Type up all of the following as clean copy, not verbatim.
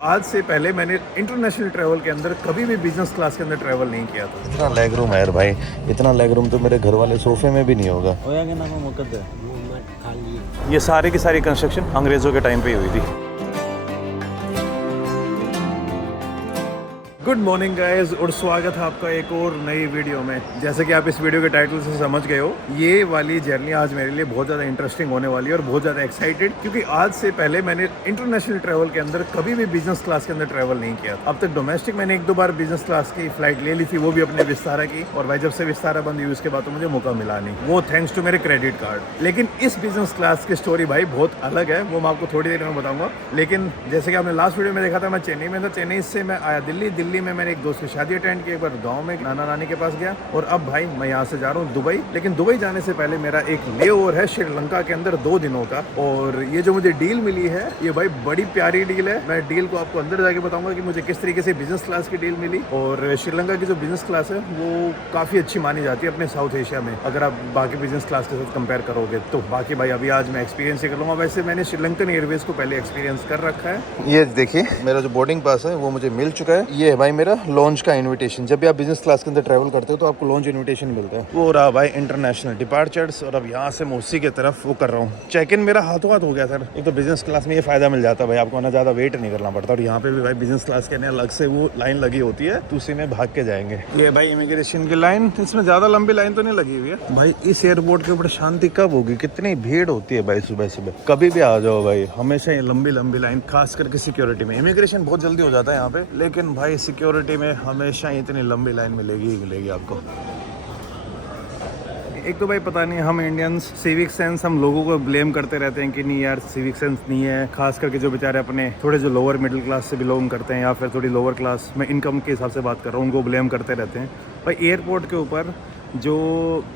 आज से पहले मैंने इंटरनेशनल ट्रैवल के अंदर कभी भी बिजनेस क्लास के अंदर ट्रैवल नहीं किया था। इतना लेग रूम है यार भाई, इतना लेग रूम तो मेरे घर वाले सोफे में भी नहीं होगा। ये सारी की सारी कंस्ट्रक्शन अंग्रेजों के टाइम पे ही हुई थी। गुड मॉर्निंग गाइस और स्वागत है आपका एक और नई वीडियो में। जैसे कि आप इस वीडियो के टाइटल से समझ गए हो, ये वाली जर्नी आज मेरे लिए बहुत ज़्यादा इंटरेस्टिंग होने वाली है और बहुत ज़्यादा एक्साइटेड, क्योंकि आज से पहले मैंने इंटरनेशनल ट्रैवल के अंदर कभी भी बिजनेस क्लास के अंदर ट्रैवल नहीं किया। अब तक डोमेस्टिक मैंने एक दो बार बिजनेस क्लास की फ्लाइट ले ली थी, वो भी अपने विस्तारा की, और भाई जब से विस्तारा बंद हुई उसके बाद तो मुझे मौका मिला नहीं, वो थैंक्स टू मेरे क्रेडिट कार्ड। लेकिन इस बिजनेस क्लास की स्टोरी भाई बहुत अलग है, वो मैं आपको थोड़ी देर में बताऊंगा। लेकिन जैसे कि आपने लास्ट वीडियो में देखा था, मैं चेन्नई में था, चेन्नई से मैं आया दिल्ली में मैंने एक दोस्त की शादी अटेंड की, एक बार गांव में नाना नानी के पास गया, और अब भाई मैं यहाँ से जा रहा हूँ दुबई। लेकिन दुबई जाने से पहले मेरा एक ले ओवर है श्रीलंका के अंदर 2 दिनों का, और ये जो मुझे डील मिली है ये भाई बड़ी प्यारी डील है। मैं डील को आपको अंदर जाके बताऊंगा कि मुझे किस तरीके से बिजनेस क्लास की डील मिली। और श्रीलंका की जो बिजनेस क्लास है वो काफ़ी अच्छी मानी जाती है अपने साउथ एशिया में, अगर आप बाकी बिजनेस क्लास के साथ कंपेयर करोगे तो। बाकी भाई अभी आज मैं एक्सपीरियंस ही कर लूँगा। वैसे मैंने श्रीलंकन एयरवेज को पहले एक्सपीरियंस कर रखा है। ये देखिए मेरा जो बोर्डिंग पास है वो मुझे मिल चुका है। ये है भाई मेरा लॉन्च का इनविटेशन। जब भी आप बिजनेस क्लास के अंदर ट्रैवल करते हो तो आपको लॉन्च इनविटेशन मिलता है। वो रहा भाई इंटरनेशनल डिपार्चर्स, और अब यहाँ से मैं उसी की तरफ वो कर रहा हूँ। चेक इन मेरा हाथों हाथ हो गया सर। एक तो बिजनेस क्लास में ये फायदा मिल जाता है भाई, आपको ना ज़्यादा वेट नहीं करना पड़ता, और यहाँ पे भी भाई बिजनेस क्लास के लिए अलग से वो लाइन लगी होती है, तो उसी में भाग के जाएंगे। ये भाई इमिग्रेशन की लाइन, इसमें ज़्यादा लंबी लाइन तो नहीं लगी हुई है भाई। इस एयरपोर्ट के ऊपर शांति कब होगी, कितनी भीड़ होती है भाई सुबह सुबह। कभी भी आ जाओ भाई, हमेशा ये लंबी लंबी लाइन, खास करके सिक्योरिटी में। इमिग्रेशन बहुत जल्दी हो जाता है यहाँ पे, लेकिन भाई सिक्योरिटी में हमेशा इतनी लंबी लाइन मिलेगी आपको। एक तो भाई पता नहीं, हम इंडियंस सिविक सेंस हम लोगों को ब्लेम करते रहते हैं कि नहीं यार सिविक सेंस नहीं है, खास करके जो बेचारे अपने थोड़े जो लोअर मिडिल क्लास से बिलोंग करते हैं या फिर थोड़ी लोअर क्लास में इनकम के हिसाब से बात कर रहा हूँ, उनको ब्लेम करते रहते हैं। भाई एयरपोर्ट के ऊपर जो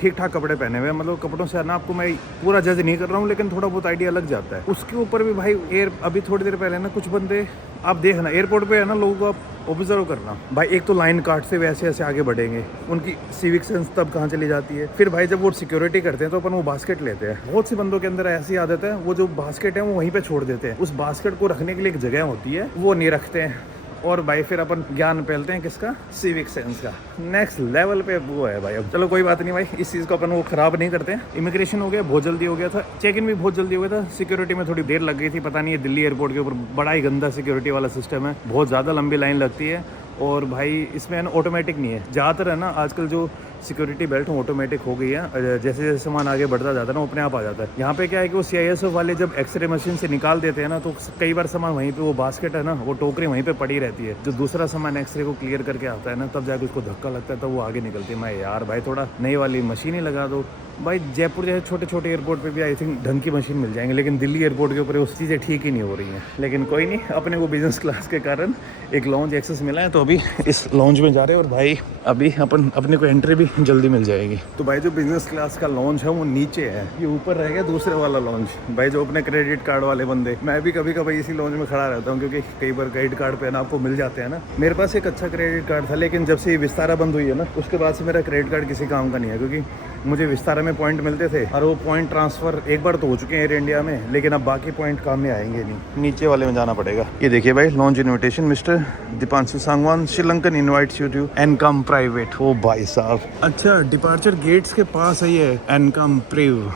ठीक ठाक कपड़े पहने हुए हैं, मतलब कपड़ों से ना आपको मैं पूरा जज नहीं कर रहा हूँ, लेकिन थोड़ा बहुत आइडिया लग जाता है। उसके ऊपर भी भाई अभी थोड़ी देर पहले ना कुछ बंदे, आप देखना एयरपोर्ट पे है ना, लोगों को आप ऑब्जर्व करना भाई, एक तो लाइन काट से वैसे ऐसे आगे बढ़ेंगे, उनकी सिविक सेंस तब कहाँ चली जाती है। फिर भाई जब वो सिक्योरिटी करते हैं तो अपन वो बास्केट लेते हैं। बहुत से बंदों के अंदर ऐसी आदत है, वो जो बास्केट है वो वहीं पे छोड़ देते हैं। उस बास्केट को रखने के लिए एक जगह होती है, वो नहीं रखते हैं, और भाई फिर अपन ज्ञान फैलते हैं किसका, सिविक सेंस का। नेक्स्ट लेवल पे वो है भाई। अब चलो कोई बात नहीं भाई, इस चीज़ को अपन वो खराब नहीं करते हैं। इमिग्रेशन हो गया, बहुत जल्दी हो गया था। चेक इन भी बहुत जल्दी हो गया था। सिक्योरिटी में थोड़ी देर लग गई थी, पता नहीं है दिल्ली एयरपोर्ट के ऊपर बड़ा ही गंदा सिक्योरिटी वाला सिस्टम है, बहुत ज़्यादा लंबी लाइन लगती है। और भाई इसमें है ना ऑटोमेटिक नहीं है, ज़्यादातर है ना आजकल जो सिक्योरिटी बेल्ट ऑटोमेटिक हो गई है, जैसे जैसे सामान आगे बढ़ता जाता है ना वो अपने आप आ जाता है। यहाँ पे क्या है कि वो CISF वाले जब एक्सरे मशीन से निकाल देते हैं ना, तो कई बार सामान वहीं पे, वो बास्केट है ना, वो टोकरी वहीं पे पड़ी रहती है। जो दूसरा सामान एक्सरे को क्लियर करके आता है ना, तब जाके उसको धक्का लगता है, तब वो आगे निकलती है। मैं यार भाई थोड़ा नई वाली मशीन ही लगा दो भाई। जयपुर जैसे छोटे छोटे एयरपोर्ट पे भी आई थिंक ढंग की मशीन मिल जाएंगे, लेकिन दिल्ली एयरपोर्ट के ऊपर उस चीज़ें ठीक ही नहीं हो रही हैं। लेकिन कोई नहीं, अपने को बिजनेस क्लास के कारण एक लॉन्च एक्सेस मिला है, तो अभी इस लॉन्च में जा रहे हैं, और भाई अभी अपने को एंट्री भी जल्दी मिल जाएगी। तो भाई जो बिजनेस क्लास का लॉन्च है वो नीचे है, ये ऊपर रह गया दूसरे वाला लॉन्च। भाई जो अपने क्रेडिट कार्ड वाले बंदे, मैं भी कभी कभी इसी लॉन्च में खड़ा रहता हूँ, क्योंकि कई बार क्रेडिट कार्ड पे ना आपको मिल जाते हैं ना। मेरे पास एक अच्छा क्रेडिट कार्ड था, लेकिन जब से विस्तारा बंद हुई है ना, उसके बाद से मेरा क्रेडिट कार्ड किसी काम का नहीं है, क्योंकि मुझे विस्तारा में पॉइंट मिलते थे, और वो पॉइंट ट्रांसफ़र एक बार तो हो चुके हैं एयर इंडिया में, लेकिन अब बाकी पॉइंट काम में आएंगे नहीं। नीचे वाले में जाना पड़ेगा। ये देखिए भाई launch invitation, mister Dipanshu Sangwan, Sri Lankan invites you to Encalm private. ओ भाई साहब, अच्छा डिपार्चर गेट्स के पास है ये एनकम प्रिव।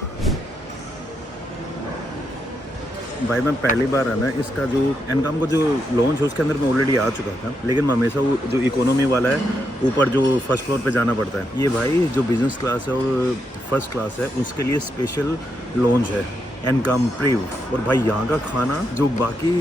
भाई मैं पहली बार है ना इसका जो एनकम का जो लॉन्च है उसके अंदर मैं ऑलरेडी आ चुका था, लेकिन मैं हमेशा वो जो इकोनॉमी वाला है ऊपर जो फर्स्ट फ्लोर पे जाना पड़ता है। ये भाई जो बिजनेस क्लास है और फर्स्ट क्लास है उसके लिए स्पेशल लॉन्च है एनकम प्रीव। और भाई यहाँ का खाना जो बाकी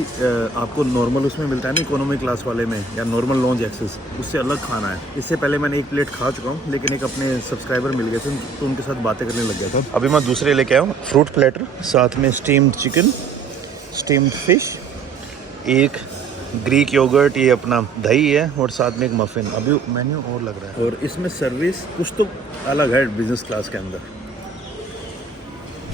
आपको नॉर्मल उसमें मिलता है ना इकोनॉमी क्लास वाले में या नॉर्मल लॉन्च एक्सेस, उससे अलग खाना है। इससे पहले मैंने एक प्लेट खा चुका हूँ, लेकिन एक अपने सब्सक्राइबर मिल गए थे तो उनके साथ बातें करने लग गया था। अभी मैं दूसरे लेके आया हूँ, फ्रूट प्लेटर, साथ में स्टीम्ड चिकन, स्टीम्ड फिश, एक ग्रीक योगर्ट, ये अपना दही है, और साथ में एक मफिन। अभी मेन्यू और लग रहा है, और इसमें सर्विस कुछ तो अलग है बिजनेस क्लास के अंदर।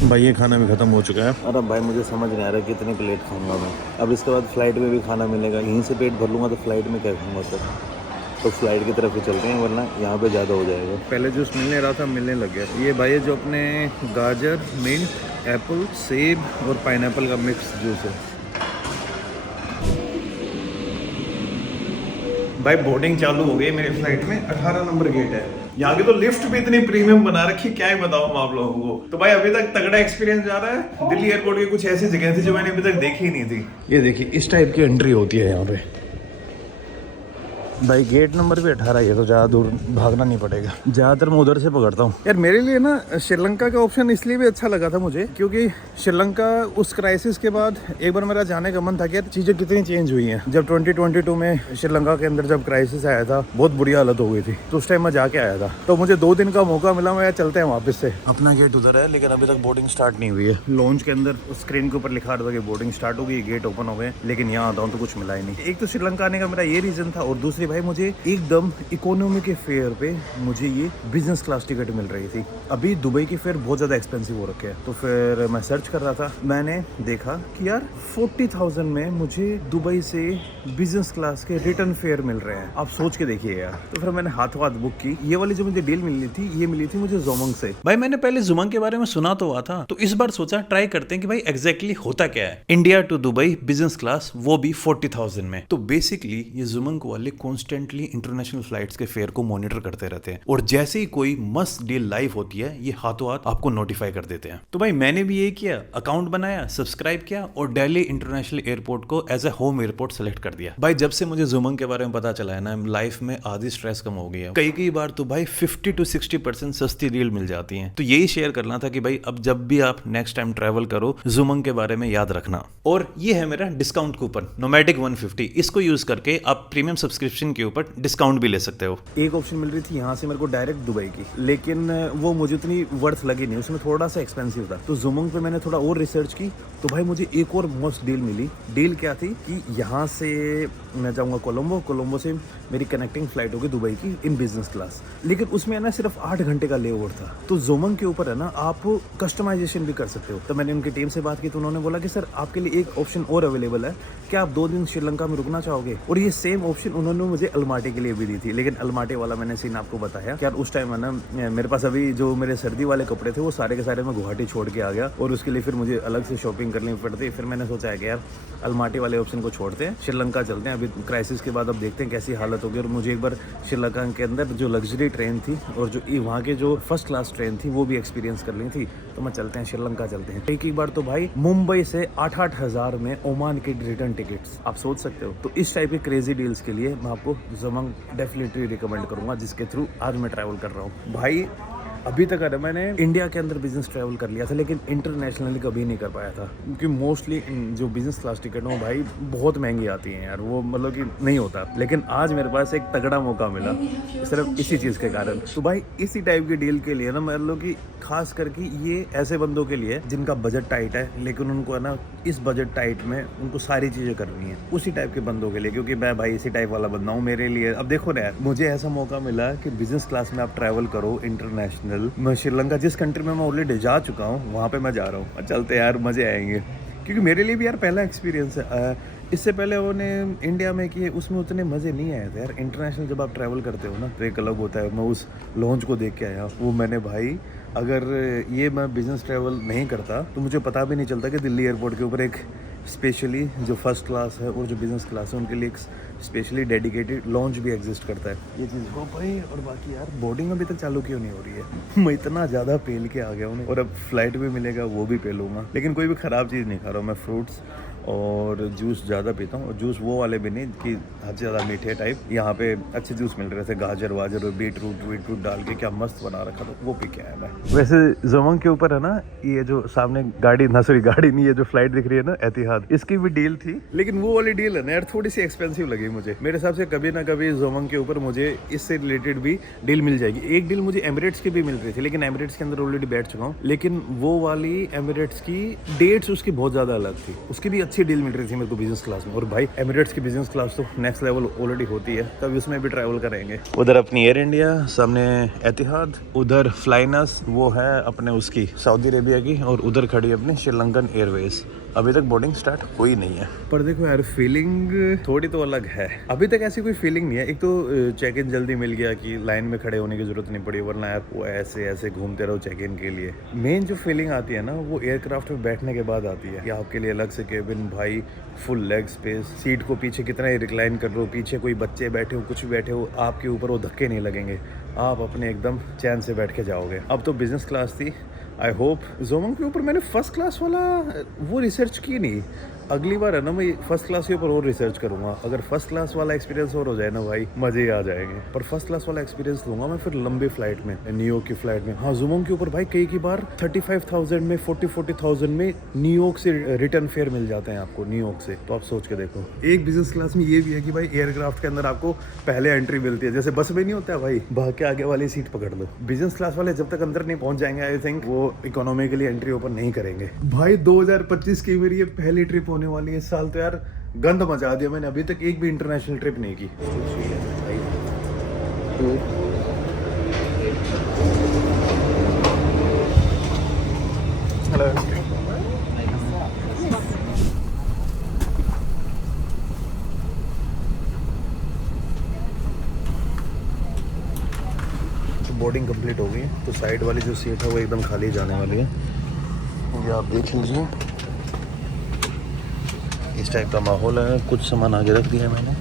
भाई ये खाना भी ख़त्म हो चुका है। अरे भाई मुझे समझ नहीं आ रहा कितने प्लेट खाऊंगा मैं। अब इसके बाद फ़्लाइट में भी खाना मिलेगा, यहीं से पेट भर लूँगा तो फ्लाइट में क्या खाऊंगा सर। तो फ्लाइट की तरफ ही चलते हैं, वरना यहाँ पे ज़्यादा हो जाएगा। पहले जूस मिलने रहा था, मिलने लग गया। ये भाई जो अपने गाजर, मिंट, एप्पल, सेब और पाइनएप्पल का मिक्स जूस है। भाई बोर्डिंग चालू हो गई मेरी फ्लाइट में, 18 नंबर गेट है। यहाँ की तो लिफ्ट भी इतनी प्रीमियम बना रखी, क्या ही बताऊँ मैं आप लोगों को। तो भाई अभी तक तगड़ा एक्सपीरियंस जा रहा है। दिल्ली एयरपोर्ट की कुछ ऐसी जगह थी जो मैंने अभी तक देखी ही नहीं थी। ये देखिए इस टाइप की एंट्री होती है यहाँ पे। भाई गेट नंबर भी 18 है, तो ज़्यादा दूर भागना नहीं पड़ेगा। ज़्यादातर मैं उधर से पकड़ता हूँ यार। मेरे लिए ना श्रीलंका का ऑप्शन इसलिए भी अच्छा लगा था मुझे, क्योंकि श्रीलंका उस क्राइसिस के बाद एक बार मेरा जाने का मन था कि यार चीज़ें कितनी चेंज हुई हैं। जब 2022 में श्रीलंका के अंदर जब क्राइसिस आया था, बहुत बुरी हालत हो गई थी, तो उस टाइम मैं जाके आया था। तो मुझे 2 दिन का मौका मिला, मैं चलते हैं वापस से। अपना गेट उधर है, लेकिन अभी तक बोर्डिंग स्टार्ट नहीं हुई है। लॉन्च के अंदर स्क्रीन के ऊपर लिखा था कि बोर्डिंग स्टार्ट हो गई, गेट ओपन हो गए, लेकिन यहाँ आता हूँ तो कुछ मिला ही नहीं। एक तो श्रीलंका आने का मेरा ये रीजन था, और दूसरी भाई मुझे एकदम इकोनॉमी के फेयर पे मुझे ये बिजनेस क्लास टिकट मिल रही थी। अभी दुबई के फेयर बहुत ज़्यादा एक्सपेंसिव हो रखे हैं, तो फिर मैं सर्च कर रहा था, मैंने देखा कि यार 40,000 में मुझे दुबई से बिजनेस क्लास के रिटर्न फेयर मिल रहे हैं। आप सोच के देखिए यार। तो फिर मैंने हाथों हाथ बुक की। ये वाली जो मुझे डील मिली थी, ये मिली थी मुझे ज़ोमंग से। भाई मैंने पहले ज़ुमंग के बारे में सुना तो हुआ था, तो इस बार सोचा ट्राई करते हैं कि भाई एग्जैक्टली होता क्या है। India to Dubai business class, वो भी 40,000 में। तो बेसिकली ये ज़ुमंग वाले कॉन्स्टेंटली इंटरनेशनल फ्लाइट्स के फेयर को मॉनिटर करते रहते हैं, और जैसे ही कोई मस्त डील लाइव होती है, ये हाथों हाथ आपको नोटिफाई कर देते हैं। तो भाई मैंने भी यही किया, अकाउंट बनाया, सब्सक्राइब किया, और दिल्ली इंटरनेशनल एयरपोर्ट को as a home airport select कर दिया। भाई जब से मुझे ज़ुमंग के बारे में पता चला है ना, लाइफ में आधी स्ट्रेस कम हो गई है। कई बार तो भाई 50 to 60% सस्ती डील मिल जाती है। तो यही शेयर करना था कि भाई अब जब भी आप नेक्स्ट टाइम ट्रैवल करो, ज़ुमंग के बारे में याद रखना। और ये है मेरा डिस्काउंट कूपन नोमैटिक 150, इसको यूज करके आप प्रीमियम सब्सक्रिप्शन के ऊपर डिस्काउंट भी ले सकते हो। एक ऑप्शन मिल रही थी यहाँ से मेरे को डायरेक्ट दुबई की, लेकिन वो मुझे उतनी वर्थ लगी नहीं, उसमें थोड़ा सा एक्सपेंसिव था। तो ज़ुमंग पे मैंने थोड़ा और रिसर्च की, तो भाई मुझे एक और मस्त डील मिली। डील क्या थी कि यहाँ से मैं जाऊँगा कोलंबो, कोलंबो से मेरी कनेक्टिंग फ्लाइट होगी दुबई की इन बिजनेस क्लास, लेकिन उसमें है ना सिर्फ 8 घंटे का ले ओवर था। तो ज़ुमंग के ऊपर है ना आप कस्टमाइजेशन भी कर सकते हो। तो मैंने उनकी टीम से बात की, तो उन्होंने बोला कि सर आपके लिए एक ऑप्शन और अवेलेबल है, क्या आप 2 दिन श्रीलंका में रुकना चाहोगे? और ये सेम ऑप्शन उन्होंने मुझे अलमाटी के लिए भी दी थी, लेकिन अलमाटी वाला मैंने सीन आपको बताया कि यार उस टाइम है ना मेरे पास अभी जो मेरे सर्दी वाले कपड़े थे वो सारे के सारे मैं गुवाहाटी छोड़ के आ गया, और उसके लिए फिर मुझे अलग से शॉपिंग करनी पड़ती। फिर मैंने सोचा है कि यार अलमाटी वाले ऑप्शन को छोड़ते हैं, श्रीलंका चलते हैं। अभी क्राइसिस के बाद अब देखते हैं कैसी हालत होगी। और मुझे एक बार श्रीलंका के अंदर जो लग्जरी ट्रेन थी और जो वहाँ के जो फर्स्ट क्लास ट्रेन थी वो भी एक्सपीरियंस करनी थी। तो मैं चलते हैं श्रीलंका चलते हैं। एक बार तो भाई मुंबई से 8-8 हज़ार में ओमान की रिटर्न टिकट्स, आप सोच सकते हो। तो इस टाइप के क्रेजी डील्स के लिए मैं आपको ज़ुमंग डेफिनेटली रिकमेंड करूंगा, जिसके थ्रू आज मैं ट्रैवल कर रहा हूँ। भाई अभी तक अरे मैंने इंडिया के अंदर बिजनेस ट्रैवल कर लिया था, लेकिन इंटरनेशनली कभी नहीं कर पाया था, क्योंकि मोस्टली जो बिजनेस क्लास टिकट हो भाई बहुत महंगी आती हैं यार, वो मतलब कि नहीं होता। लेकिन आज मेरे पास एक तगड़ा मौका मिला सिर्फ इसी चीज़ के कारण। तो भाई इसी टाइप की डील के लिए ना मतलब कि खास करके ये ऐसे बंदों के लिए जिनका बजट टाइट है, लेकिन उनको है ना इस बजट टाइट में उनको सारी चीज़ें करनी है, उसी टाइप के बंदों के लिए। क्योंकि मैं भाई इसी टाइप वाला बंदा हूँ। मेरे लिए अब देखो ना यार, मुझे ऐसा मौका मिला कि बिजनेस क्लास में आप ट्रैवल करो इंटरनेशनल। मैं श्रीलंका जिस कंट्री में मैं ऑलरेडी जा चुका हूँ वहाँ पे मैं जा रहा हूँ। चलते यार मज़े आएंगे, क्योंकि मेरे लिए भी यार पहला एक्सपीरियंस है। इससे पहले उन्होंने इंडिया में किए, उसमें उतने मज़े नहीं आए थे यार। इंटरनेशनल जब आप ट्रैवल करते हो ना तो एक अलग होता है। मैं उस लॉन्च को देख के आया, वो मैंने भाई अगर ये मैं बिज़नेस ट्रैवल नहीं करता तो मुझे पता भी नहीं चलता कि दिल्ली एयरपोर्ट के ऊपर एक स्पेशली जो फर्स्ट क्लास है और जो बिज़नेस क्लास है उनके लिए एक स्पेशली डेडिकेटेड लॉन्च भी एग्जिस्ट करता है। ये चीज़ हो भाई। और बाकी यार बोर्डिंग अभी तक चालू क्यों नहीं हो रही है? मैं इतना ज़्यादा पेल के आ गया हूँ, और अब फ्लाइट भी मिलेगा वो भी पेलूँगा। लेकिन कोई भी ख़राब चीज़ नहीं खा रहा हूँ मैं। फ्रूट्स और जूस ज़्यादा पीता हूँ, और जूस वो वाले भी नहीं कि हद से ज़्यादा मीठे टाइप। यहाँ पे अच्छे जूस मिल रहे थे, गाजर वाजर और बीटरूट डाल के क्या मस्त बना रखा था, वो पी के आया मैं। वैसे ज़ुमंग के ऊपर है ना ये जो सामने गाड़ी गाड़ी नहीं, ये जो फ्लाइट दिख रही है ना एतिहाद, इसकी भी डील थी। लेकिन वो वाली डील है ना यार थोड़ी सी एक्सपेंसिव लगी मुझे। मेरे हिसाब से कभी ना कभी ज़ुमंग के ऊपर मुझे इससे रिलेटेड भी डील मिल जाएगी। एक डील मुझे एमिरेट्स की भी मिल रही थी, लेकिन एमिरेट्स के अंदर ऑलरेडी बैठ चुका हूँ। लेकिन वो वाली एमिरेट्स की डेट्स उसकी बहुत ज़्यादा अलग थी, उसकी भी अच्छी डील मिल रही थी मेरे को बिजनेस क्लास में। और भाई एमिरेट्स की बिजनेस क्लास तो नेक्स्ट लेवल ऑलरेडी होती है, तब उसमें भी ट्रैवल करेंगे। उधर अपनी एयर इंडिया, सामने एतिहाद, उधर फ्लाइनस वो है अपने उसकी सऊदी अरेबिया की, और उधर खड़ी अपनी श्रीलंकन एयरवेज। अभी तक बोर्डिंग स्टार्ट हुई नहीं है, पर देखो यार फीलिंग थोड़ी तो अलग है। अभी तक ऐसी कोई फीलिंग नहीं है। एक तो चेक इन जल्दी मिल गया कि लाइन में खड़े होने की जरूरत नहीं पड़ी, वरना यार वो ऐसे ऐसे घूमते रहो चेक इन के लिए। मेन जो फीलिंग आती है ना वो एयरक्राफ्ट में बैठने के बाद आती है कि आपके लिए अलग से केबिन, भाई फुल लेग स्पेस, सीट को पीछे कितना ही रिक्लाइन कर लो, पीछे कोई बच्चे बैठे हो कुछ भी बैठे हो, आपके ऊपर वो धक्के नहीं लगेंगे, आप अपने एकदम चैन से बैठ के जाओगे। अब तो बिजनेस क्लास थी, आई होप जोमंग के ऊपर मैंने फर्स्ट क्लास वाला वो रिसर्च की नहीं। अगली बार है ना मैं फर्स्ट क्लास के ऊपर और रिसर्च करूंगा। अगर फर्स्ट क्लास वाला एक्सपीरियंस और हो जाए ना भाई मजे आ जाएंगे। पर फर्स्ट क्लास वाला एक्सपीरियंस लूंगा मैं फिर लंबी फ्लाइट में, न्यूयॉर्क की फ्लाइट में। हाँ जोमंग के ऊपर भाई कई की बार 35,000 में 40,000 में न्यूयॉर्क से रिटर्न फेयर मिल जाते हैं आपको न्यूयॉर्क से। तो आप सोच के देखो। एक बिजनेस क्लास में ये भी है कि भाई एयरक्राफ्ट के अंदर आपको पहले एंट्री मिलती है, जैसे बस में नहीं होता है भाई भाग के आगे वाली सीट पकड़ लो। बिजनेस क्लास वाले जब तक अंदर नहीं पहुंच जाएंगे आई थिंक वो इकोनॉमी के लिए एंट्री ओपन नहीं करेंगे। भाई 2025 की मेरी ये पहली ट्रिप होने वाली है। इस साल तो यार गंद मचा दिया मैंने, अभी तक एक भी इंटरनेशनल ट्रिप नहीं की। हेलो बोर्डिंग कंप्लीट हो गई है, तो साइड वाली जो सीट है वो एकदम खाली जाने वाली है। ये आप देख लीजिए, इस टाइप का माहौल है। कुछ सामान आगे रख दिया है मैंने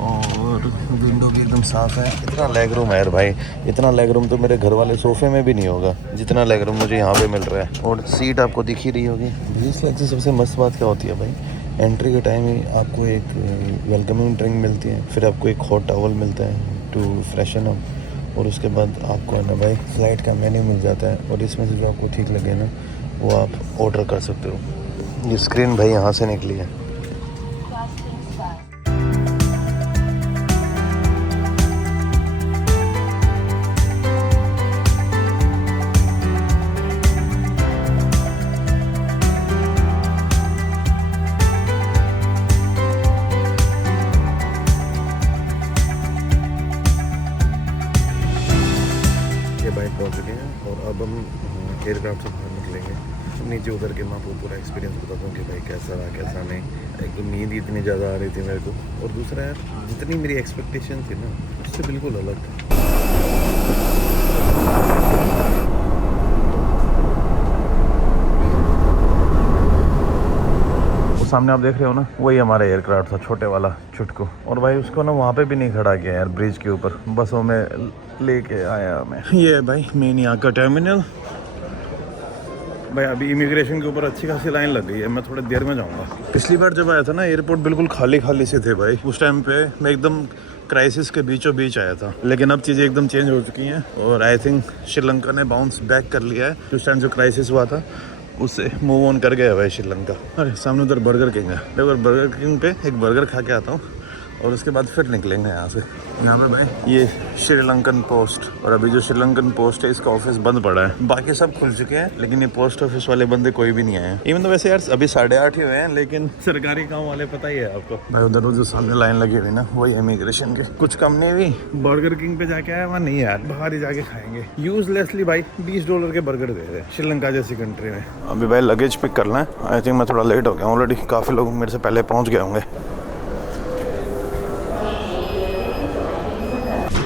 और विंडो भी एकदम साफ़ है। इतना लेग रूम है यार भाई, इतना लेग रूम तो मेरे घर वाले सोफे में भी नहीं होगा जितना लेग रूम मुझे यहाँ पे मिल रहा है। और सीट आपको दिख ही रही होगी। बिजनेस क्लास से सबसे मस्त बात क्या होती है भाई, एंट्री के टाइम ही आपको एक वेलकमिंग ड्रिंक मिलती है, फिर आपको एक हॉट टॉवल मिलता है टू फ्रेशन अप, और उसके बाद आपको है ना भाई फ्लाइट का मेन्यू मिल जाता है। और इसमें से जो आपको ठीक लगे ना वो आप ऑर्डर कर सकते हो। ये स्क्रीन भाई यहाँ से निकली है। बाइक पहुँच गए हैं और अब हम एयरक्राफ्ट से बाहर निकलेंगे। नीचे उतर के मैं आपको पूरा एक्सपीरियंस बताता हूँ कि भाई कैसा रहा कैसा नहीं। एक तो नींद इतनी ज़्यादा आ रही थी मेरे को, और दूसरा यार जितनी मेरी एक्सपेक्टेशन थी ना उससे बिल्कुल अलग था। सामने आप देख रहे हो ना वही हमारा एयरक्राफ्ट था, छोटे वाला चुटकू। और भाई उसको ना वहाँ पे भी नहीं खड़ा किया यार, ब्रिज के ऊपर बसों में लेके आया मैं। ये है भाई मेन यहाँ का टर्मिनल। भाई अभी इमिग्रेशन के ऊपर अच्छी खासी लाइन लग गई है, मैं थोड़ी देर में जाऊँगा। पिछली बार जब आया था ना एयरपोर्ट बिल्कुल खाली खाली से थे भाई। उस टाइम पे मैं एकदम क्राइसिस के बीचों बीच आया था, लेकिन अब चीज़ें एकदम चेंज हो चुकी हैं। और आई थिंक श्रीलंका ने बाउंस बैक कर लिया है। उस टाइम जो क्राइसिस हुआ था उससे मूव ऑन कर गया भाई श्रीलंका। अरे सामने उधर बर्गर किंग है, देखो बर्गर किंग पे एक बर्गर खा के आता हूँ और उसके बाद फिर निकलेंगे यहाँ से। यहाँ पे भाई ये श्रीलंकन पोस्ट, और अभी जो श्रीलंकन पोस्ट है इसका ऑफिस बंद पड़ा है। बाकी सब खुल चुके हैं लेकिन ये पोस्ट ऑफिस वाले बंदे कोई भी नहीं आए हैं। इवन तो वैसे यार अभी 8:30 ही हुए हैं, लेकिन सरकारी काम वाले पता ही है आपको भाई। उधर जो सामने लाइन लगी हुई ना वही इमिग्रेशन के। कुछ कम नहीं हुई, बर्गर किंग पे जाके आया वहाँ नहीं यार, बाहर ही जाके खाएंगे यूजलेसली भाई। $20 के बर्गर दे रहे श्रीलंका जैसी कंट्री में। अभी भाई लगेज पिक करना है। आई थिंक मैं थोड़ा लेट हो गया ऑलरेडी, काफ़ी लोग मेरे से पहले पहुँच गए होंगे।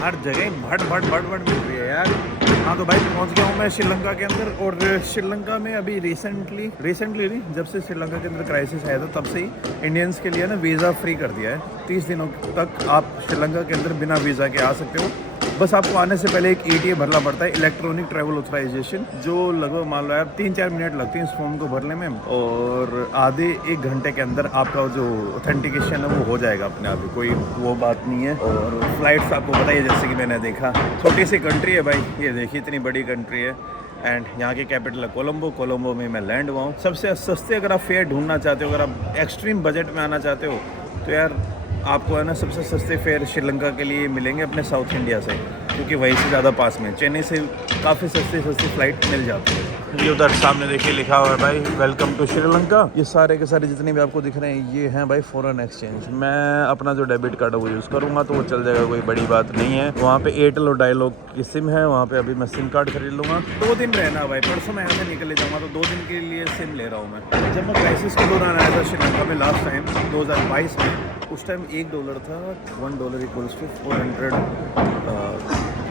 हर जगह भट भट भट भट मिल रही है यार। हाँ तो भाई पहुंच गया हूँ मैं श्रीलंका के अंदर। और श्रीलंका में अभी रिसेंटली नहीं, जब से श्रीलंका के अंदर क्राइसिस आया था तब से ही इंडियंस के लिए ना वीज़ा फ्री कर दिया है। 30 दिनों तक आप श्रीलंका के अंदर बिना वीज़ा के आ सकते हो। बस आपको आने से पहले एक ETA भरना पड़ता है, इलेक्ट्रॉनिक ट्रैवल ऑथराइजेशन, जो लगभग मान लो यार 3-4 मिनट लगते हैं इस फॉर्म को भरने में। और आधे 1 घंटे के अंदर आपका जो ऑथेंटिकेशन है वो हो जाएगा अपने आप ही, कोई वो बात नहीं है। और फ्लाइट्स आपको पता ही है, जैसे कि मैंने देखा छोटी सी कंट्री है भाई, ये देखिए इतनी बड़ी कंट्री है। एंड यहाँ की कैपिटल है कोलंबो में मैं लैंड हुआ हूँ। सबसे सस्ते अगर आप फेयर ढूंढना चाहते हो, अगर आप एक्सट्रीम बजट में आना चाहते हो तो यार आपको है ना सबसे सस्ते फेयर श्रीलंका के लिए मिलेंगे अपने साउथ इंडिया से, क्योंकि वहीं से ज़्यादा पास में। चेन्नई से काफ़ी सस्ती फ्लाइट मिल जाती है। ये उधर सामने देखिए लिखा हुआ है भाई वेलकम टू श्रीलंका। ये सारे के सारे जितने भी आपको दिख रहे हैं ये हैं भाई फॉरेन एक्सचेंज। मैं अपना जो डेबिट कार्ड है वो यूज़ करूँगा तो वो चल जाएगा, कोई बड़ी बात नहीं है। वहाँ पे एयरटेल और डायलॉग की सिम है, वहाँ पे अभी मैं सिम कार्ड खरीद लूँगा। 2 दिन रहना भाई, परसों मैं यहाँ से निकल जाऊँगा तो 2 दिन के लिए सिम ले रहा हूँ मैं। जब मैं क्राइसिस के दौरान आया था श्रीलंका में लास्ट टाइम 2022 में, उस टाइम $1 था, $1 इक्वल्स टू 400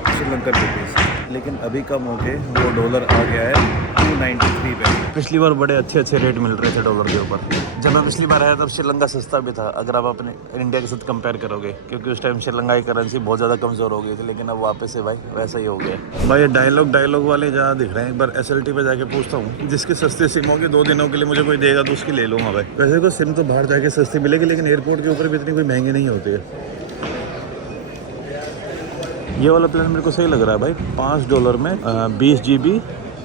श्रीलंकन रुपीज़। लेकिन अभी कम हो के वो डॉलर आ गया है 293 पे। पिछली बार बड़े अच्छे अच्छे रेट मिल रहे थे डॉलर के ऊपर। जब मैं पिछली बार आया तब श्रीलंका सस्ता भी था अगर आप अपने इंडिया के साथ कंपेयर करोगे, क्योंकि उस टाइम श्रीलंका की करेंसी बहुत ज़्यादा कमज़ोर हो गई थी। लेकिन अब वापस से भाई वैसा ही हो गया भाई। ये डायलॉग वाले जहाँ दिख रहे हैं, एक बार SLT पे जाके पूछता हूँ। जिसकी सस्ती सिम होगी 2 दिनों के लिए मुझे कोई देगा तो उसकी ले लूँगा भाई। वैसे तो सिम तो बाहर जाके सस्ती मिलेगी, लेकिन एयरपोर्ट के ऊपर भी इतनी कोई महंगी नहीं होती है। ये वाला प्लान मेरे को सही लग रहा है भाई, $5 में 20 GB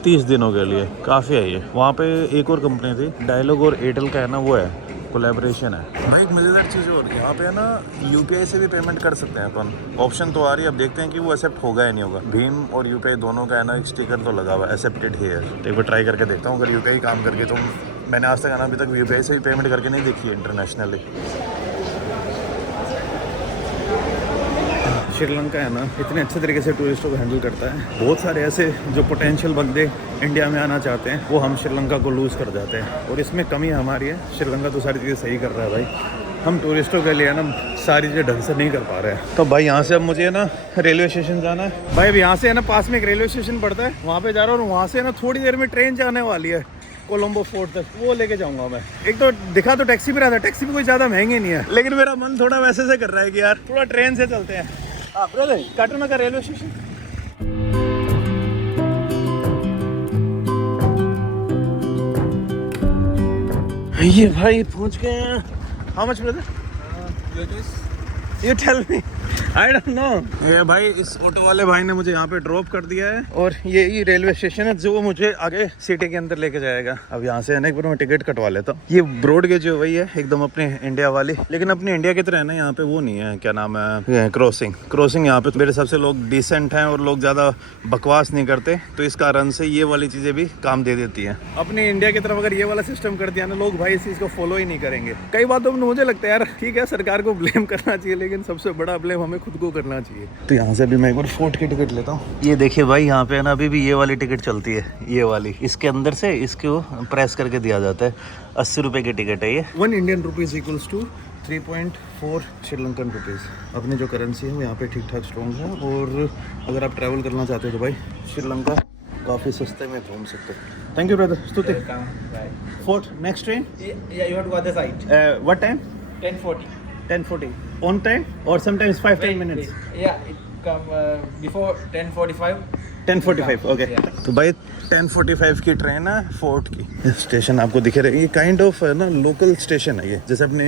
30 दिनों के लिए काफ़ी है ये। वहाँ पे एक और कंपनी थी डायलॉग और एयरटेल का है ना, वो है कोलैबोरेशन है भाई। एक मज़ेदार चीज़ और यहाँ पे है ना, UPI से भी पेमेंट कर सकते हैं अपन। ऑप्शन तो आ रही है, अब देखते हैं कि वो एक्सेप्ट होगा या नहीं होगा। भीम और UPI दोनों का है ना एक स्टिकर तो लगा हुआ है, एक्सेप्टेड हियर। तो एक बार ट्राई करके देखता हूँ अगर UPI काम करके। तो मैंने आज तक है ना अभी तक UPI से भी पेमेंट करके नहीं देखी है इंटरनेशनली। श्रीलंका है ना इतने अच्छे तरीके से टूरिस्टों को हैंडल करता है। बहुत सारे ऐसे जो पोटेंशियल बंदे इंडिया में आना चाहते हैं वो हम श्रीलंका को लूज़ कर जाते हैं, और इसमें कमी हमारी है। श्रीलंका तो सारी चीज़ें सही कर रहा है भाई, हम टूरिस्टों के लिए ना सारी चीज़ें ढंग से नहीं कर पा रहे हैं। तो भाई यहाँ से अब मुझे ना रेलवे स्टेशन जाना है भाई। अब यहाँ से है ना पास में एक रेलवे स्टेशन पड़ता है, वहाँ पे जा रहा हूँ। और वहाँ से ना थोड़ी देर में ट्रेन जाने वाली है कोलंबो फोर्ट तक, वो लेके जाऊंगा मैं। एक तो दिखा तो टैक्सी भी रहा था, टैक्सी भी कोई ज़्यादा महंगी नहीं है, लेकिन मेरा मन थोड़ा वैसे से कर रहा है कि यार थोड़ा ट्रेन से चलते हैं। हाँ ब्रदर, काटोना का रेलवे स्टेशन। ये भाई पहुंच गए हैं। How much brother? You tell me, I don't know. ये भाई इस ऑटो वाले भाई ने मुझे यहाँ पे ड्रॉप कर दिया है, और ये रेलवे स्टेशन है जो मुझे आगे सिटी के अंदर लेके जाएगा। अब यहाँ से एक बार मैं टिकट कटवा लेता हूँ। ये ब्रॉड गेज जो वही है एकदम अपने इंडिया वाली, लेकिन अपने इंडिया की तरह है ना यहाँ पे वो नहीं है, क्या नाम है, क्रॉसिंग यहाँ पे मेरे हिसाब से लोग डिसेंट हैं और लोग ज़्यादा बकवास नहीं करते, तो इस कारण से ये वाली चीज़ें भी काम दे देती हैं। अपने इंडिया की तरफ अगर ये वाला सिस्टम कर दिया ना, लोग भाई इस चीज़ को फॉलो ही नहीं करेंगे। कई बातों में मुझे लगता है यार ठीक है सरकार को ब्लेम करना चाहिए, लेकिन सबसे बड़ा ब्लेम हमें खुद को करना चाहिए। तो यहाँ से भी मैं एक बार फोर्ट की टिकट लेता हूँ। ये देखिए भाई यहाँ पे है ना अभी भी ये वाली टिकट चलती है, ये वाली। इसके अंदर से इसको प्रेस करके दिया जाता है। 80 रुपए की टिकट है ये। 1 Indian rupees equals to 3.4 Sri Lankan rupees. अपनी जो करेंसी है वो यहाँ पे ठीक ठाक स्ट्रॉन्ग है, और अगर आप ट्रैवल करना चाहते हो तो भाई श्रीलंका काफ़ी सस्ते में घूम सकते हो। Thank you brother. स्तुति। Fort next train? Yeah, you have to go other side. What time? 10:40. 10:40 on time or sometimes 5-10 minutes? Yeah, it come before 10:45. 10:45 okay. तो भाई 10:45 की ट्रेन है फोर्ट की। स्टेशन आपको दिखे रहे, ये काइंड ऑफ है ना लोकल स्टेशन है ये। जैसे अपने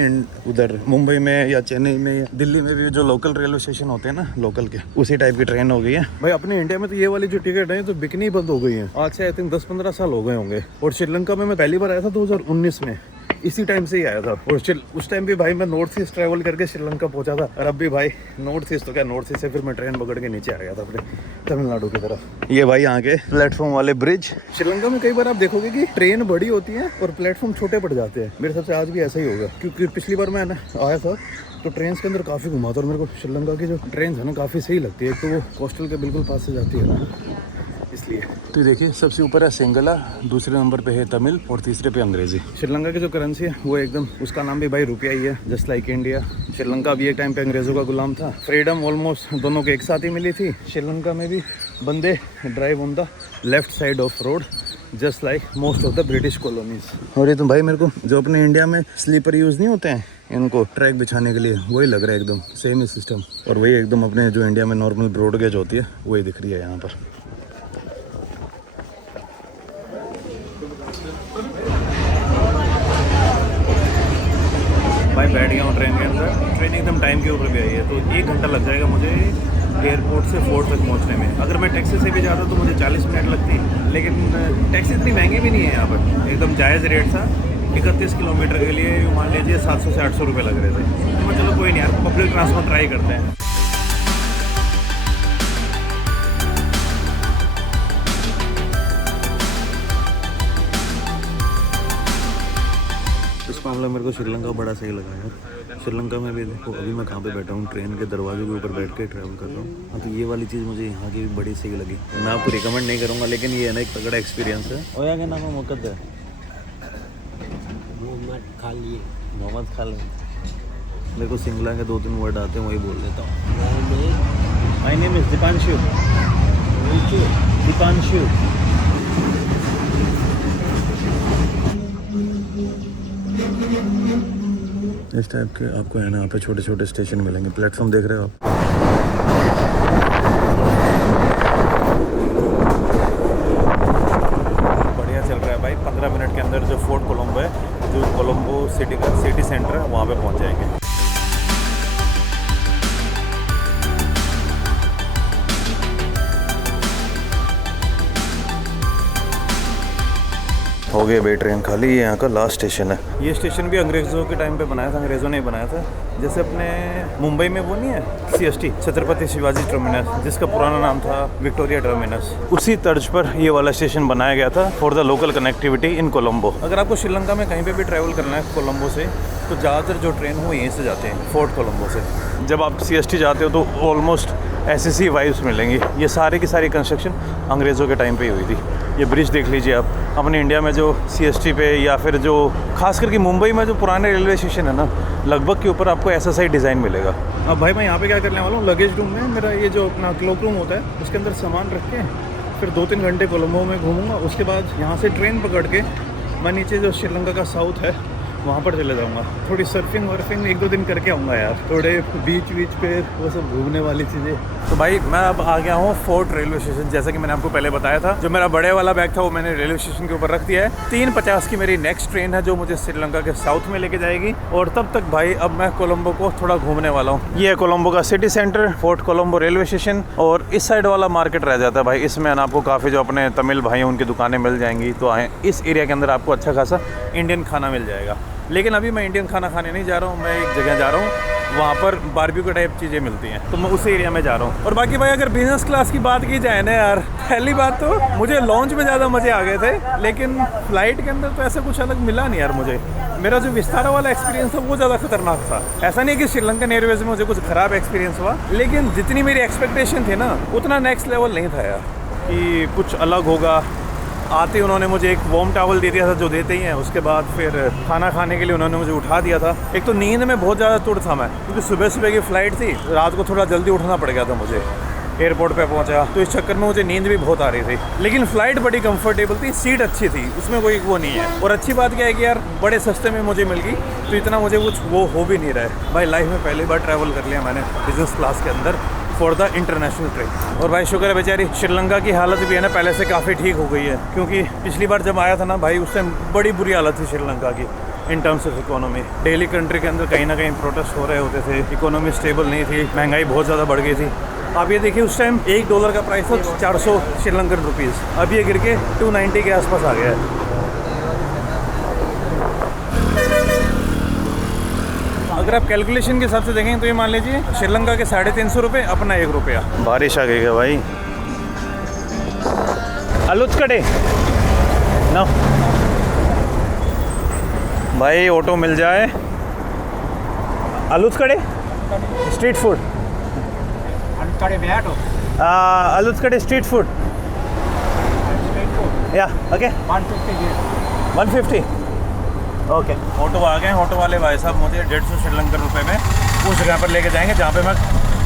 उधर मुंबई में या चेन्नई में या दिल्ली में भी जो लोकल रेलवे स्टेशन होते हैं ना लोकल के, उसी टाइप की ट्रेन हो गई है भाई। अपने इंडिया में तो ये वाली जो टिकट है तो बिकनी बंद हो गई है आज से आई थिंक 10-15 साल हो गए होंगे। और श्रीलंका में मैं पहली बार आया था 2019 में, इसी टाइम से ही आया था। और उस टाइम भी भाई मैं नॉर्थ ईस्ट ट्रैवल करके श्रीलंका पहुंचा था, और अब भी भाई नॉर्थ ईस्ट तो क्या, नॉर्थ ईस्ट से फिर मैं ट्रेन पकड़ के नीचे आ गया था अपने तमिलनाडु की तरफ। ये भाई यहाँ के प्लेटफॉर्म वाले ब्रिज। श्रीलंका में कई बार आप देखोगे कि ट्रेन बड़ी होती है और प्लेटफॉर्म छोटे पड़ जाते हैं। मेरे हिसाब से आज भी ऐसा ही होगा, क्योंकि पिछली बार मैं ना आया था तो ट्रेन के अंदर काफ़ी घुमा था, और मेरे को श्रीलंका की जो ट्रेन है ना काफ़ी सही लगती है। तो वो कोस्टल के बिल्कुल पास से जाती है ना, इसलिए। तो देखिए सबसे ऊपर है सिंगला, दूसरे नंबर पे है तमिल, और तीसरे पे अंग्रेजी। श्रीलंका की जो करेंसी है वो एकदम, उसका नाम भी भाई रुपया ही है, जस्ट लाइक इंडिया। श्रीलंका भी एक टाइम पे अंग्रेज़ों का गुलाम था। फ्रीडम ऑलमोस्ट दोनों को एक साथ ही मिली थी। श्रीलंका में भी बंदे drive on the left side of road, just like most of the British colonies. और ये तो भाई मेरे को जो अपने इंडिया में स्लीपर यूज़ नहीं होते हैं इनको ट्रैक बिछाने के लिए, वही लग रहा है एकदम सेम ही सिस्टम। और वही एकदम अपने जो इंडिया में नॉर्मल ब्रॉड गेज होती है वही दिख रही है यहाँ पर। भाई बैठ गया हूँ ट्रेन के अंदर। ट्रेन एकदम टाइम के ऊपर भी आई है, तो 1 घंटा लग जाएगा मुझे एयरपोर्ट से फोर्ट तक पहुँचने में। अगर मैं टैक्सी से भी जाता तो मुझे 40 मिनट लगती, लेकिन टैक्सी इतनी महंगी भी नहीं है यहाँ पर, एकदम जायज़ रेट था। 31 किलोमीटर के लिए मान लीजिए 700 से 800 रुपये लग रहे थे। तो चलो कोई नहीं यार, पब्लिक ट्रांसपोर्ट ट्राई करते हैं। मामला मेरे को श्रीलंका बड़ा सही लगा यार। श्रीलंका में भी देखो अभी मैं कहाँ पे बैठा हूँ, ट्रेन के दरवाजे के ऊपर बैठ के ट्रैवल कर रहा हूँ। हाँ, तो ये वाली चीज़ मुझे यहाँ की भी बड़ी सही लगी। मैं आपको रिकमेंड नहीं करूँगा, लेकिन ये है ना एक तगड़ा एक्सपीरियंस है। और यहाँ के नाम है मुकद्दर मोहम्मद खालिद। मेरे को सिंगला के 2-3 वर्ड आते हैं, वही बोल देता हूँ। My name is Deepanshu. Deepanshu. इस टाइप के आपको है ना यहाँ पे छोटे छोटे स्टेशन मिलेंगे। प्लेटफॉर्म देख रहे हो आप। बढ़िया चल रहा है भाई। 15 मिनट के अंदर जो फोर्ट कोलंबो है, जो कोलंबो सिटी का सिटी सेंटर है, वहाँ पे पहुँच जाएंगे। हो गया भाई ट्रेन खाली। ये यहाँ का लास्ट स्टेशन है। ये स्टेशन भी अंग्रेज़ों के टाइम पे बनाया था, अंग्रेज़ों ने बनाया था। जैसे अपने मुंबई में वो नहीं है CST, छत्रपति शिवाजी टर्मिनस, जिसका पुराना नाम था विक्टोरिया टर्मिनस, उसी तर्ज पर ये वाला स्टेशन बनाया गया था फॉर द लोकल कनेक्टिविटी इन कोलंबो। अगर आपको श्रीलंका में कहीं पे भी ट्रैवल करना है कोलंबो से, तो ज़्यादातर जो ट्रेन हो यहीं से जाते हैं, फोर्ट कोलंबो से। जब आप CST जाते हो तो ऑलमोस्ट ऐसी वाइब्स मिलेंगी। ये सारी की सारी कंस्ट्रक्शन अंग्रेज़ों के टाइम पे ही हुई थी। ये ब्रिज देख लीजिए आप। अपने इंडिया में जो CST पे या फिर जो खास करके मुंबई में जो पुराने रेलवे स्टेशन है ना, लगभग के ऊपर आपको ऐसा सही डिज़ाइन मिलेगा। अब भाई मैं यहाँ पे क्या करने वाला हूँ, लगेज रूम में मेरा ये जो अपना क्लोक रूम होता है उसके अंदर सामान रख के फिर 2-3 घंटे कोलंबो में घूमूंगा। उसके बाद यहाँ से ट्रेन पकड़ के मैं नीचे जो श्रीलंका का साउथ है वहाँ पर चले जाऊँगा। थोड़ी सर्फिंग वर्फिंग 1-2 दिन करके आऊँगा यार, थोड़े बीच पे वो सब घूमने वाली चीज़ें। तो भाई मैं अब आ गया हूँ फोर्ट रेलवे स्टेशन। जैसा कि मैंने आपको पहले बताया था, जो मेरा बड़े वाला बैग था वो मैंने रेलवे स्टेशन के ऊपर रख दिया है। 3:50 की मेरी नेक्स्ट ट्रेन है जो मुझे श्रीलंका के साउथ में लेके जाएगी। और तब तक भाई अब मैं कोलंबो को थोड़ा घूमने वाला हूँ। ये है कोलंबो का city centre, fort Colombo railway station. और इस साइड वाला मार्केट रह जाता है भाई। इसमें आपको काफ़ी जो अपने तमिल भाई उनकी दुकानें मिल जाएंगी। तो आए इस एरिया के अंदर आपको अच्छा खासा इंडियन खाना मिल जाएगा। लेकिन अभी मैं इंडियन खाना खाने नहीं जा रहा हूँ, मैं एक जगह जा रहा हूँ, वहाँ पर बारबेक्यू टाइप चीज़ें मिलती हैं, तो मैं उस एरिया में जा रहा हूँ। और बाकी भाई अगर बिजनेस क्लास की बात की जाए ना यार, पहली बात तो मुझे लॉन्च में ज़्यादा मज़े आ गए थे, लेकिन फ़्लाइट के अंदर तो ऐसा कुछ अलग मिला नहीं यार मुझे। मेरा जो विस्तारा वाला एक्सपीरियंस था वो ज़्यादा खतरनाक था। ऐसा नहीं कि श्रीलंकन एयरवेज में मुझे कुछ ख़राब एक्सपीरियंस हुआ, लेकिन जितनी मेरी एक्सपेक्टेशन थी ना, उतना नेक्स्ट लेवल नहीं था यार कि कुछ अलग होगा। आते उन्होंने मुझे एक वार्म टॉवल दे दिया था, जो देते ही हैं। उसके बाद फिर खाना खाने के लिए उन्होंने मुझे उठा दिया था। एक तो नींद में बहुत ज़्यादा तुड़ था मैं, क्योंकि सुबह की फ़्लाइट थी, रात को थोड़ा जल्दी उठना पड़ गया था मुझे। एयरपोर्ट पे पहुंचा तो इस चक्कर में मुझे नींद भी बहुत आ रही थी। लेकिन फ़्लाइट बड़ी कंफर्टेबल थी, सीट अच्छी थी, उसमें कोई वो नहीं है। और अच्छी बात क्या है कि यार बड़े सस्ते में मुझे मिल गई, तो इतना मुझे कुछ वो हो भी नहीं रहा है। भाई लाइफ में पहली बार ट्रैवल कर लिया मैंने बिजनेस क्लास के अंदर फॉर द इंटरनेशनल ट्रेन। और भाई शुक्र है बेचारी श्रीलंका की हालत भी है ना पहले से काफ़ी ठीक हो गई है, क्योंकि पिछली बार जब आया था ना भाई, उस टाइम बड़ी बुरी हालत थी श्रीलंका की in terms of economy. Daily country के अंदर कहीं ना कहीं प्रोटेस्ट हो रहे होते थे, इकोनॉमी स्टेबल नहीं थी, महंगाई बहुत ज़्यादा बढ़ गई थी। आप ये देखिए उस टाइम $1 का प्राइस था 400 श्रीलंकन रुपीज़, अभी ये गिर के 290 के आसपास आ गया है। अगर आप कैलकुलेशन के हिसाब से देखें तो ये मान लीजिए श्रीलंका के 350 रुपये, अपना ₹1। बारिश आ गई है भाई। अलुत्कड़े ना भाई, ऑटो मिल जाए। अलुत्कड़े स्ट्रीट फूड, अलुत्कड़े स्ट्रीट फूड या ओके 150 ओके। ऑटो आ गए। ऑटो वाले भाई साहब मुझे 150 श्रीलंकन रुपये में उस जगह पर लेके जाएंगे जहाँ पे मैं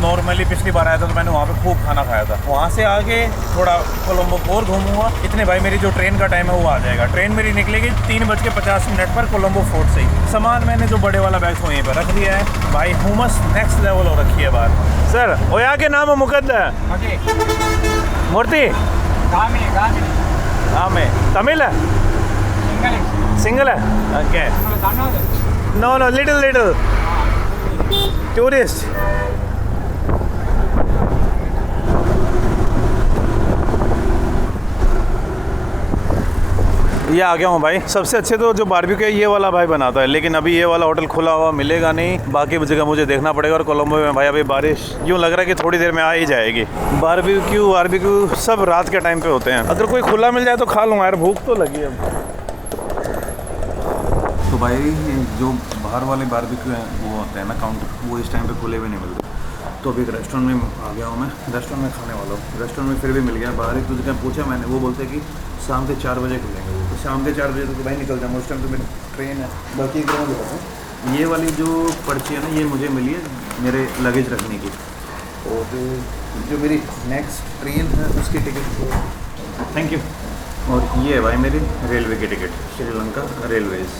नॉर्मली पिछली बार आया था, तो मैंने वहाँ पे खूब खाना खाया था। वहाँ से आगे थोड़ा कोलंबो और घूमूंगा। इतने भाई मेरी जो ट्रेन का टाइम है वो आ जाएगा। ट्रेन मेरी निकलेगी 3:50 पर कोलंबो फोर्ट से ही। सामान मैंने जो बड़े वाला बैग वहीं पर रख दिया है भाई। हुमस नेक्स्ट लेवल हो रखी है बाहर। सर ओया के नाम है मुकद्दर मूर्ति तमिल है, सिंगल है ओके। Know little tourist. ये आ गया हूँ भाई। सबसे अच्छे तो जो बारबेक्यू है ये वाला भाई बनाता है, लेकिन अभी ये वाला होटल खुला हुआ मिलेगा नहीं, बाकी जगह मुझे देखना पड़ेगा। और कोलंबो में भाई अभी बारिश यूँ लग रहा है कि थोड़ी देर में आ ही जाएगी। बारबेक्यू सब रात के टाइम पे होते हैं। अगर कोई खुला मिल जाए तो खा लूँगा यार, भूख तो लगी है। तो भाई जो बाहर वाले बारबेक्यू हैं वो होते हैं ना काउंटर, वो इस टाइम पे खुले हुए नहीं मिलते। तो अभी एक रेस्टोरेंट में आ गया हूँ मैं, रेस्टोरेंट में खाने वाला हूँ। रेस्टोरेंट में फिर भी मिल गया। बाहर एक दूसरे का पूछा मैंने, वो बोलते हैं कि शाम के 4 बजे खुलेंगे। वो तो शाम के 4 बजे तो भाई निकल जाऊँगा, उस टाइम तो मेरी ट्रेन है। बाकी एक बताऊँ, ये वाली जो पर्ची है ना, ये मुझे मिली है मेरे लगेज रखने की। और जो मेरी नेक्स्ट ट्रेन है उसकी टिकट, थैंक यू। और ये है भाई मेरी रेलवे की टिकट, श्रीलंका रेलवेज़।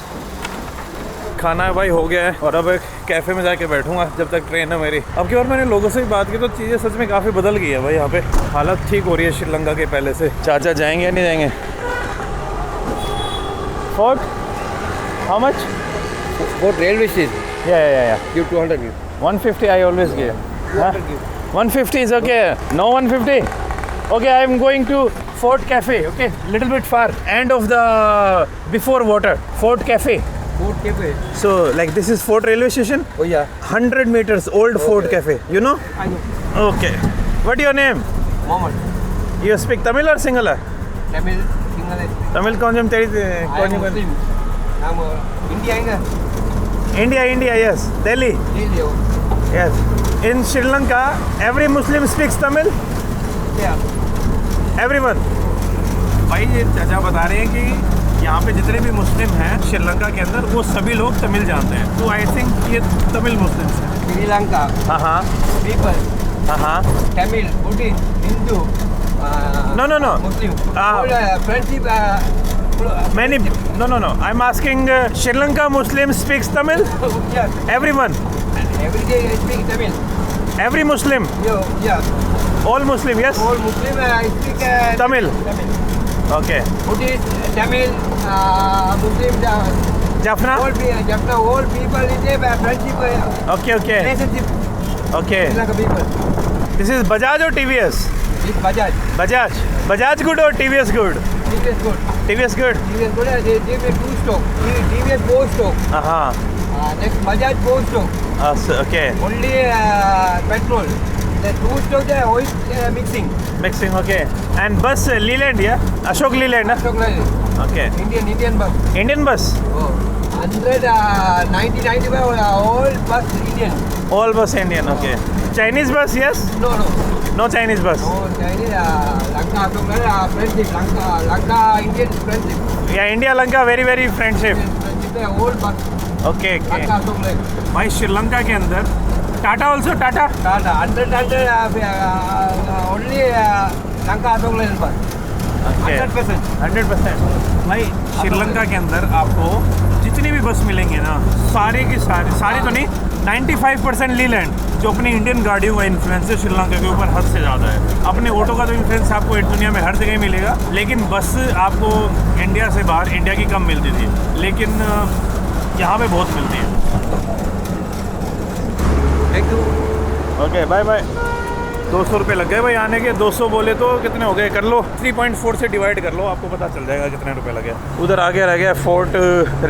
खाना है भाई हो गया है, और अब एक कैफ़े में जाके बैठूंगा जब तक ट्रेन है मेरी। अब की बार मैंने लोगों से भी बात की तो चीज़ें सच में काफ़ी बदल गई है भाई। यहाँ पे हालत ठीक हो रही है श्रीलंका के पहले से। चाचा जाएंगे या नहीं जाएंगे? Fort how much? What railway station? या Give 200 give. 150 I always give. 200 give. 150 is okay. No 150. Okay, I am going to Fort Cafe. Okay, little bit far. End of the before water. Fort Cafe. Food cafe. So like this is Fort railway station. Oh yeah. 100 meters old Fort Cafe. You know? I know. Okay. What your name? Mohammed. You speak Tamil or Sinhala? Tamil. Sinhala. Tamil konjam teri I am konjam. Muslim. I'm India inga. India, yes. Delhi. Delhi. Yes. In Sri Lanka, every Muslim speaks Tamil. Yeah. Everyone. भाई ये चाचा बता रहे हैं कि यहाँ पे जितने भी मुस्लिम हैं श्रीलंका के अंदर, वो सभी लोग तमिल जानते हैं। तो आई थिंक ये तमिल मुस्लिम्स हैं। Sri Lanka. हाँ People. हाँ Tamil. Buddhist. Hindu. No. Muslim. Ah. All friendship. Many no. I'm asking Sri Lanka Muslim speaks Tamil. Yeah. Everyone. Every day I speak Tamil. Every Muslim. Yeah. All Muslim. Yes. All Muslim I speak Tamil. Tamil. Okay. Buddhist, Tamil, Muslim, Jaffna. Jaffna, all people in a friendship, Okay. relationship, Okay. Sri Lanka people. This is Bajaj or TVS? This Bajaj, Bajaj good or TVS good? TVS good. TVS good. TVS good, they give me 2 stock. TVS 4 stock. Next Bajaj 4 stock. Okay. Only petrol. The 2 stock they oil mixing. Mixing. Okay. And bus Leland, yeah? Ashok Leland. Stock like Okay. Indian bus. Indian bus. Oh. 195 all bus Indian. All bus Indian. Okay. Chinese bus, yes? No. No Chinese bus. Oh, Chinese, Lanka, friendship, Lanka, Indian friendship. Yeah, India Lanka very friendship. Friendship, old bus, Okay. Lanka, Songlet. भाई श्रीलंका के अंदर Tata also Tata Tata, 100, only Lanka, Songlet bus. 100%. 100%। भाई श्रीलंका के अंदर आपको जितनी भी बस मिलेंगे ना, सारे की सारी तो नहीं, 95% लीलैंड, जो अपनी इंडियन गाड़ियों का इन्फ्लुएंस है श्रीलंका के ऊपर हद से ज़्यादा है। अपने ऑटो का तो इन्फ्लुएंस आपको इस दुनिया में हर जगह मिलेगा, लेकिन बस आपको इंडिया से बाहर, इंडिया की कम मिलती थी, लेकिन यहाँ पे बहुत मिलती है। Thank you. Okay bye. 200 रुपये लग गए भाई आने के। 200 बोले तो कितने हो गए, कर लो 3.4 से डिवाइड कर लो, आपको पता चल जाएगा कितने रुपए लगे। उधर आगे रह गया फोर्ट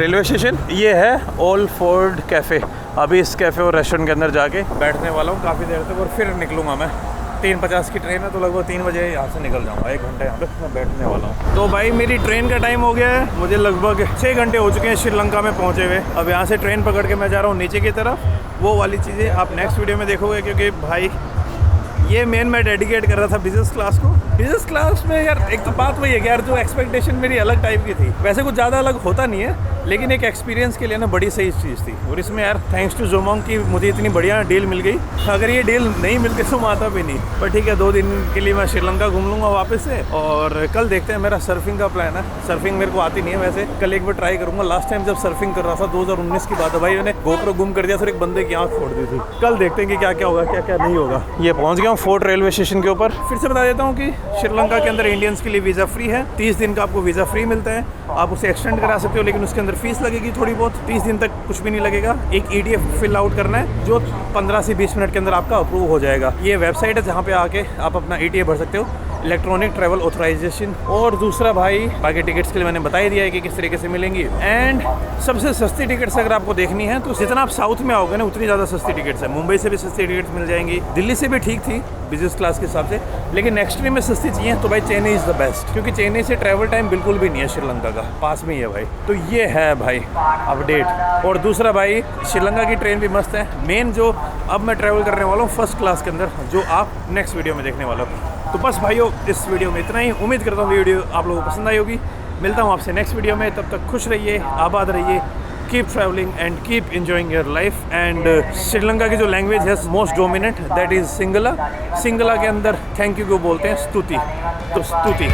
रेलवे स्टेशन। ये है ओल्ड फोर्ट कैफ़े। अभी इस कैफ़े और रेस्टोरेंट के अंदर जाके बैठने वाला हूँ काफ़ी देर तक, और फिर निकलूँगा मैं। 3:50 की ट्रेन है, तो लगभग 3 बजे यहाँ से निकल जाऊँगा। 1 घंटा यहाँ पे मैं बैठने वाला हूँ। तो भाई मेरी ट्रेन का टाइम हो गया है, मुझे लगभग 6 घंटे हो चुके हैं श्रीलंका में पहुँचे हुए। अब यहाँ से ट्रेन पकड़ के मैं जा रहा हूँ नीचे की तरफ। वो वाली चीज़ें आप नेक्स्ट वीडियो में देखोगे, क्योंकि भाई ये मेन मैं डेडिकेट कर रहा था बिजनेस क्लास को। बिजनेस क्लास में यार एक तो बात वही है कि यार जो एक्सपेक्टेशन मेरी अलग टाइप की थी, वैसे कुछ ज़्यादा अलग होता नहीं है, लेकिन एक एक्सपीरियंस के लिए ना बड़ी सही चीज़ थी। और इसमें यार थैंक्स टू जोमोंग की मुझे इतनी बढ़िया डील मिल गई। अगर ये डील नहीं मिलती तो मैं आता भी नहीं। पर ठीक है, 2 दिन के लिए मैं श्रीलंका घूम लूँगा वापस से, और कल देखते हैं। मेरा सर्फिंग का प्लान है। सर्फिंग मेरे को आती नहीं है वैसे, कल एक बार ट्राई करूँगा। लास्ट टाइम जब सर्फिंग कर रहा था 2019 की बात है भाई, मैंने गोप्रो गुम कर दिया, फिर एक बंदे की आँख फोड़ दी थी। कल देखते हैं कि क्या क्या होगा, क्या क्या नहीं होगा। ये पहुँच गया हूँ फोर्ट रेलवे स्टेशन के ऊपर। फिर से बता देता हूँ कि श्रीलंका के अंदर इंडियंस के लिए वीज़ा फ्री है। 30 दिन का आपको वीज़ा फ्री मिलता है। आप उसे एक्सटेंड करा सकते हो, लेकिन उसके अंदर फीस लगेगी थोड़ी बहुत। 30 दिन तक कुछ भी नहीं लगेगा। एक ETA फिल आउट करना है, जो 15 से 20 मिनट के अंदर आपका अप्रूव हो जाएगा। ये वेबसाइट है जहाँ पे आके आप अपना ETA भर सकते हो। इलेक्ट्रॉनिक ट्रैवल ऑथराइजेशन, और दूसरा भाई बाकी टिकट्स के लिए मैंने बता ही दिया है कि किस तरीके से मिलेंगी। एंड सबसे सस्ती टिकट्स अगर आपको देखनी है तो जितना आप साउथ में आओगे ना उतनी ज़्यादा सस्ती टिकट्स है। मुंबई से भी सस्ती टिकट्स मिल जाएंगी, दिल्ली से भी ठीक थी बिजनेस क्लास के हिसाब से, लेकिन एक्सट्रीम में सस्ती चाहिए तो भाई चेन्नई इज़ द बेस्ट, क्योंकि चेन्नई से ट्रैवल टाइम बिल्कुल भी नहीं है श्रीलंका का, पास में ही है भाई। तो ये है भाई अपडेट। और दूसरा भाई श्रीलंका की ट्रेन भी मस्त है। मेन जो अब मैं ट्रैवल करने वाला हूँ फर्स्ट क्लास के अंदर, जो आप नेक्स्ट वीडियो में देखने वाला हो। तो बस भाइयों इस वीडियो में इतना ही। उम्मीद करता हूँ वीडियो आप लोगों को पसंद आई होगी। मिलता हूँ आपसे नेक्स्ट वीडियो में, तब तक खुश रहिए, आबाद रहिए, keep travelling and keep enjoying your life. And Sri Lanka की जो लैंग्वेज है most dominant that is Singla. Singla के अंदर थैंक यू को बोलते हैं स्तुति, तो स्तुति।